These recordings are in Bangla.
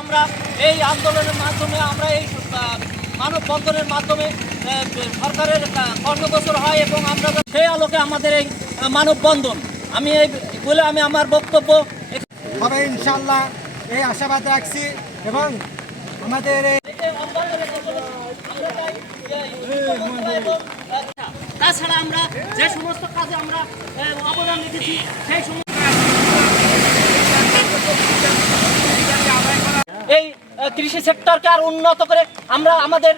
আমরা এই আন্দোলনের মাধ্যমে আমরা এই মানববন্ধনের মাধ্যমে সরকারের কর্মবছর হয় এবং আমরা সেই আলোকে আমাদের এই মানববন্ধন আমি এই বলে আমি আমার বক্তব্য হবে ইনশাআল্লাহ এই আশাবাদ রাখছি এবং আমাদের তাছাড়া আমরা যে সমস্ত কাজে আমরা অবদান রেখেছি সেই সমস্ত এই কৃষি সেক্টরকে আর উন্নত করে আমরা আমাদের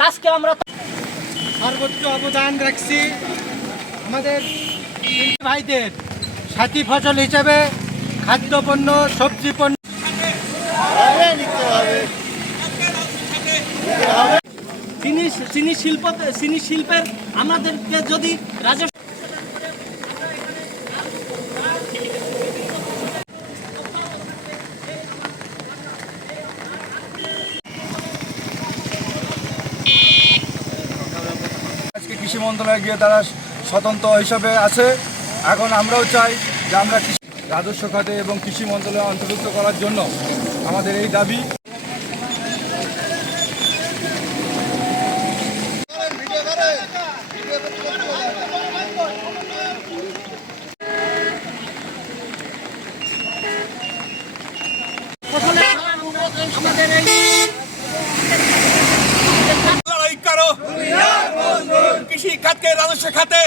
কাজকে আমরা সর্বোচ্চ অবদান রাখছি আমাদের ভাইদের সাথী ফসল হিসেবে খাদ্যপণ্য সবজি পণ্য চিনি শিল্পের আমাদেরকে যদি রাজস্ব কৃষি মন্ত্রণালয়ে গিয়ে তারা স্বতন্ত্র হিসাবে আছে। এখন আমরাও চাই যে আমরা রাজস্ব খাতে এবং কৃষি মন্ত্রণালয়ে অন্তর্ভুক্ত করার জন্য আমাদের এই দাবি। কৃষি খাতকে রাজস্ব খাতে